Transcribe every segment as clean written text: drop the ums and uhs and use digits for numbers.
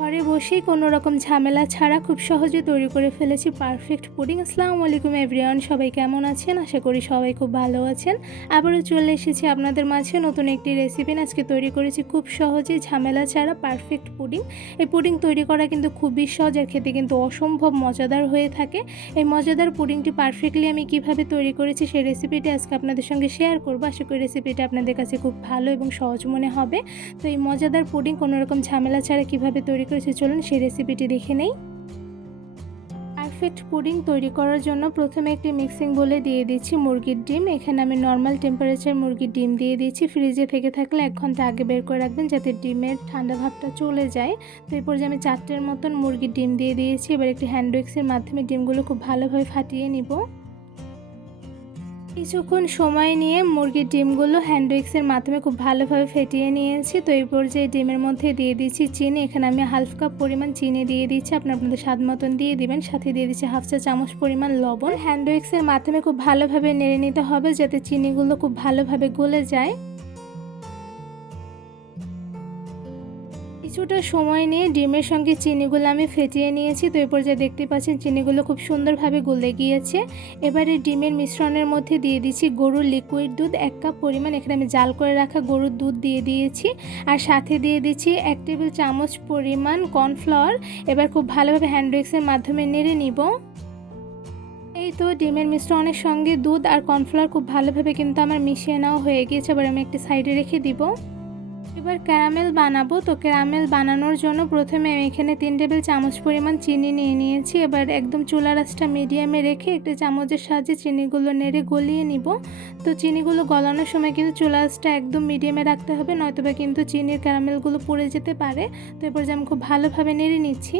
ঘরে বসেই কোনো রকম ঝামেলা ছাড়া খুব সহজে তৈরি করে ফেলেছি পারফেক্ট পুডিং। আসসালামু আলাইকুম এভরিওয়ান, সবাই কেমন আছেন? আশা করি সবাই খুব ভালো আছেন। আবারও চলে এসেছি আপনাদের মাঝে নতুন একটি রেসিপি। আজকে তৈরি করেছি খুব সহজে ঝামেলা ছাড়া পারফেক্ট পুডিং। এই পুডিং তৈরি করা কিন্তু খুবই সহজ আর খেতে কিন্তু অসম্ভব মজাদার হয়ে থাকে। এই মজাদার পুডিংটি পারফেক্টলি আমি কিভাবে তৈরি করেছি সেই রেসিপিটি আজকে আপনাদের সঙ্গে শেয়ার করব। আশা করি রেসিপিটা আপনাদের কাছে খুব ভালো এবং সহজ মনে হবে। তো এই মজাদার পুডিং কোনো রকম ঝামেলা ছাড়া কিভাবে তৈরি করেছি চলুন সেই রেসিপিটি দেখে নেই। পারফেক্ট পুডিং তৈরি করার জন্য প্রথমে একটি মিক্সিং বোলে দিয়ে দিচ্ছি মুরগির ডিম। এখানে আমি নর্মাল টেম্পারেচার মুরগির ডিম দিয়ে দিচ্ছি। ফ্রিজে থেকে থাকলে 1 ঘন্টা আগে বের করে রাখবেন যাতে ডিমের ঠান্ডা ভাবটা চলে যায়। তো এরপর যে আমি 4টের মতন মুরগির ডিম দিয়ে দিয়েছি। এবার একটি হ্যান্ড উইক্সের মাধ্যমে ডিমগুলো খুব ভালোভাবে ফাটিয়ে নিব। কিছুক্ষণ সময় নিয়ে মুরগির ডিমগুলো হ্যান্ড উইক্সের মাধ্যমে খুব ভালোভাবে ফেটিয়ে নিয়েছি। তো এই পর্যায়ে ডিমের মধ্যে দিয়ে দিচ্ছি চিনি। এখানে আমি হাফ কাপ পরিমাণ চিনি দিয়ে দিচ্ছি, আপনাদের স্বাদ মতন দিয়ে দিবেন। সাথে দিয়ে দিচ্ছি হাফ চা চামচ পরিমাণ লবণ। হ্যান্ড উইক্সের মাধ্যমে খুব ভালোভাবে নেড়ে নিতে হবে যাতে চিনিগুলো খুব ভালোভাবে গলে যায়। কিছুটা সময় নিয়ে ডিমের সঙ্গে চিনিগুলো আমি ফেটিয়ে নিয়েছি। তো এই পর্যায়ে দেখতে পাচ্ছেন চিনিগুলো খুব সুন্দরভাবে গলে গিয়েছে। এবারে ডিমের মিশ্রণের মধ্যে দিয়ে দিচ্ছি গরুর লিকুইড দুধ 1 কাপ পরিমাণ। এখানে আমি জাল করে রাখা গরুর দুধ দিয়ে দিয়েছি আর সাথে দিয়ে দিচ্ছি 1 টেবিল চামচ পরিমাণ কর্নফ্লাওয়ার। এবার খুব ভালোভাবে হ্যান্ড উইক্সের মাধ্যমে নেড়ে নিব। এই তো ডিমের মিশ্রণের সঙ্গে দুধ আর কর্নফ্লাওয়ার খুব ভালোভাবে কিন্তু আমার মিশিয়ে নেওয়া হয়ে গিয়েছে। এবার আমি একটি সাইডে রেখে দিব। এবার ক্যারামেল বানাবো। তো ক্যারামেল বানানোর জন্য প্রথমে আমি এখানে 3 টেবিল চামচ পরিমাণ চিনি নিয়ে নিয়েছি। এবার একদম চুলার আঁচটা মিডিয়ামে রেখে একটি চামচের সাহায্যে চিনিগুলো নেড়ে গলিয়ে নিব। তো চিনিগুলো গলানোর সময় কিন্তু চুলার আঁচটা একদম মিডিয়ামে রাখতে হবে, নয়তোবা কিন্তু চিনির ক্যারামেলগুলো পুড়ে যেতে পারে। তো এরপর যে আমি খুব ভালোভাবে নেড়ে নিচ্ছি।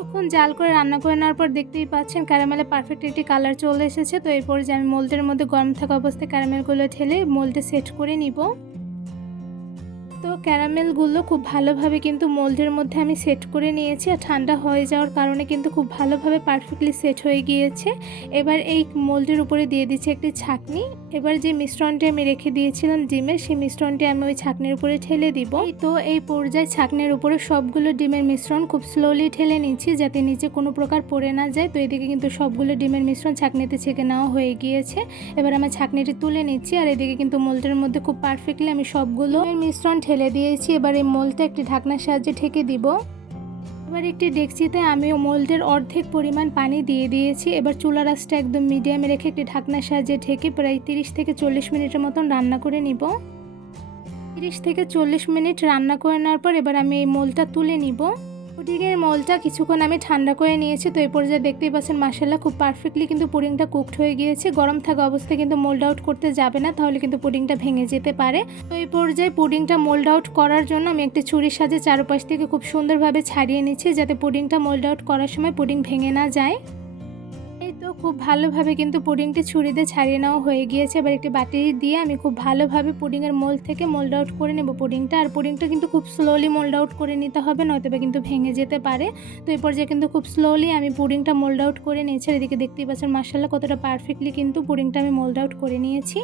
কিছুক্ষণ জাল করে রান্না করে নেওয়ার পর দেখতেই পাচ্ছেন ক্যারামেলে পারফেক্ট একটি কালার চলে এসেছে। তো এরপর যে আমি মোল্ডের মধ্যে গরম থাকা অবস্থায় ক্যারামেলগুলো ঢেলে মোল্ডে সেট করে নিব। তো ক্যারামেলগুলো খুব ভালোভাবে কিন্তু মোল্ডের মধ্যে আমি সেট করে নিয়েছি আর ঠান্ডা হয়ে যাওয়ার কারণে কিন্তু খুব ভালোভাবে পারফেক্টলি সেট হয়ে গিয়েছে। এবার এই মোল্ডের উপরে দিয়ে দিচ্ছি একটি ছাঁকনি। এবার যে মিশ্রণটি আমি রেখে দিয়েছিলাম ডিমের, সেই মিশ্রণটি আমি ওই ছাঁকনির উপরে ঢেলে দিব। তো এই পর্যায়ে ছাঁকনির উপরে সবগুলো ডিমের মিশ্রণ খুব স্লোলি ঢেলে নিচ্ছি যাতে নিচে কোনো প্রকার পড়ে না যায়। তো এদিকে কিন্তু সবগুলো ডিমের মিশ্রণ ছাঁকনিতে ছেঁকে নেওয়া হয়ে গিয়েছে। এবার আমি ছাঁকনিটি তুলে নিচ্ছি আর এদিকে কিন্তু মোল্ডের মধ্যে খুব পারফেক্টলি আমি সবগুলো মিশ্রণ ঢেলে দিয়েছি। এবার এই মোল্ডটা একটি ঢাকনার সাহায্যে ঢেকে দিব। এবার একটি ডেকচিতে আমি মোল্ডের অর্ধেক পরিমাণ পানি দিয়ে দিয়েছি। এবার চুলার আঁচটা একদম মিডিয়ামে রেখে একটি ঢাকনার সাহায্যে ঢেকে প্রায় 30 থেকে 40 মিনিটের মতন রান্না করে নিব। 30 থেকে 40 মিনিট রান্না করে নেওয়ার পর এবার আমি এই মোল্ডটা তুলে নিব। পুডিংয়ের মোল্ডটা কিছুক্ষণ আমি ঠান্ডা করে নিয়েছি। তো এই পর্যায়ে দেখতেই পাচ্ছেন মাশাআল্লাহ খুব পারফেক্টলি কিন্তু পুডিংটা কুকড হয়ে গিয়েছে। গরম থাকা অবস্থায় কিন্তু মোল্ড আউট করতে যাবে না, তাহলে কিন্তু পুডিংটা ভেঙে যেতে পারে। তো এই পর্যায়ে পুডিংটা মোল্ড আউট করার জন্য আমি একটি ছুরির সাহায্যে চারপাশ থেকে খুব সুন্দরভাবে ছাড়িয়ে নিচ্ছি যাতে পুডিংটা মোল্ড আউট করার সময় পুডিং ভেঙে না যায়। এই তো খুব ভালোভাবে কিন্তু পুডিংটি ছুরি দিয়ে ছাড়িয়ে নেওয়া হয়ে গিয়েছে। এবার একটি বাটি দিয়ে আমি খুব ভালোভাবে পুডিংয়ের মোল্ড থেকে মোল্ড আউট করে নেব পুডিংটা। আর পুডিংটা কিন্তু খুব স্লোলি মোল্ড আউট করে নিতে হবে, নয়তোবা কিন্তু ভেঙে যেতে পারে। তো এই পর্যায়ে কিন্তু খুব স্লোলি আমি পুডিংটা মোল্ড আউট করে নিয়েছি। এদিকে দেখতেই পাচ্ছেন মাশাআল্লাহ কতটা পারফেক্টলি কিন্তু পুডিংটা আমি মোল্ড আউট করে নিয়েছি।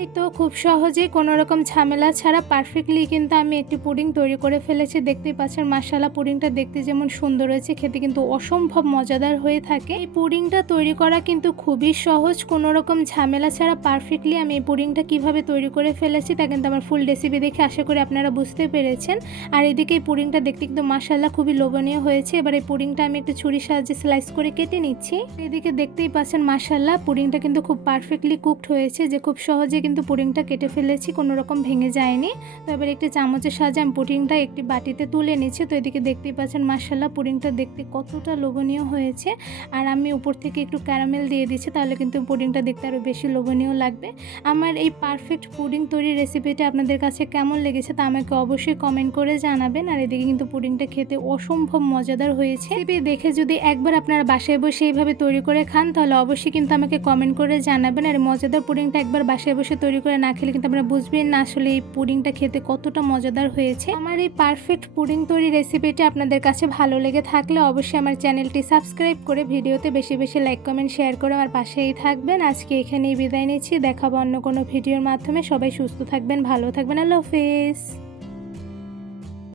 এই তো খুব সহজেই কোনো রকম ঝামেলা ছাড়া পারফেক্টলি কিন্তু আমি একটি পুডিং তৈরি করে ফেলেছি। দেখতেই পাচ্ছেন মাশাআল্লাহ পুডিংটা দেখতে যেমন সুন্দর হয়েছে, খেতে কিন্তু অসম্ভব মজাদার হয়ে থাকে। এই পুডিংটা তৈরি করা কিন্তু খুবই সহজ, কোনো রকম ঝামেলা ছাড়া পারফেক্টলি আমি এই পুডিংটা কিভাবে তৈরি করে ফেলেছি তা কিন্তু আমার ফুল রেসিপি দেখে আশা করি আপনারা বুঝতে পেরেছেন। আর এদিকে এই পুডিংটা দেখতে কিন্তু মাশাআল্লাহ খুবই লোভনীয় হয়েছে। এবার এই পুডিংটা আমি একটু ছুরির সাহায্যে স্লাইস করে কেটে নিচ্ছি। এদিকে দেখতেই পাচ্ছেন মাশাআল্লাহ পুডিংটা কিন্তু খুব পারফেক্টলি কুকড হয়েছে, যে খুব সহজে কিন্তু পুডিংটা কেটে ফেলেছি, কোনো রকম ভেঙে যায়নি। তো এবার একটি চামচের সাহায্যে আমি পুডিংটা একটি বাটিতে তুলে নিচ্ছি। তো এদিকে দেখতেই পাচ্ছেন মাশাআল্লাহ পুডিংটা দেখতে কতটা লোভনীয় হয়েছে। আর আমি উপর থেকে একটু ক্যারামেল দিয়ে দিচ্ছি, তাহলে কিন্তু পুডিংটা দেখতে আরও বেশি লোভনীয় লাগবে। আমার এই পারফেক্ট পুডিং তৈরির রেসিপিটা আপনাদের কাছে কেমন লেগেছে তা আমাকে অবশ্যই কমেন্ট করে জানাবেন। আর এদিকে কিন্তু পুডিংটা খেতে অসম্ভব মজাদার হয়েছে। রেসিপি দেখে যদি একবার আপনারা বাসায় বসে এইভাবে তৈরি করে খান তাহলে অবশ্যই কিন্তু আমাকে কমেন্ট করে জানাবেন। আর মজাদার পুডিংটা একবার বাসায় বসে তৈরি করে না খেলে কিন্তু আপনারা বুঝবেন না আসলে এই পুডিংটা খেতে কতটা মজাদার হয়েছে। আমার এই পারফেক্ট পুডিং তৈরি রেসিপিটি আপনাদের কাছে ভালো লেগে থাকলে অবশ্যই আমার চ্যানেলটি সাবস্ক্রাইব করে ভিডিওতে বেশি বেশি লাইক কমেন্ট শেয়ার করে আমার পাশেই থাকবেন। আজকে এখানেই বিদায় নিচ্ছি, দেখাবো অন্য কোনো ভিডিওর মাধ্যমে। সবাই সুস্থ থাকবেন, ভালো থাকবেন, আল্লাহ হাফেজ।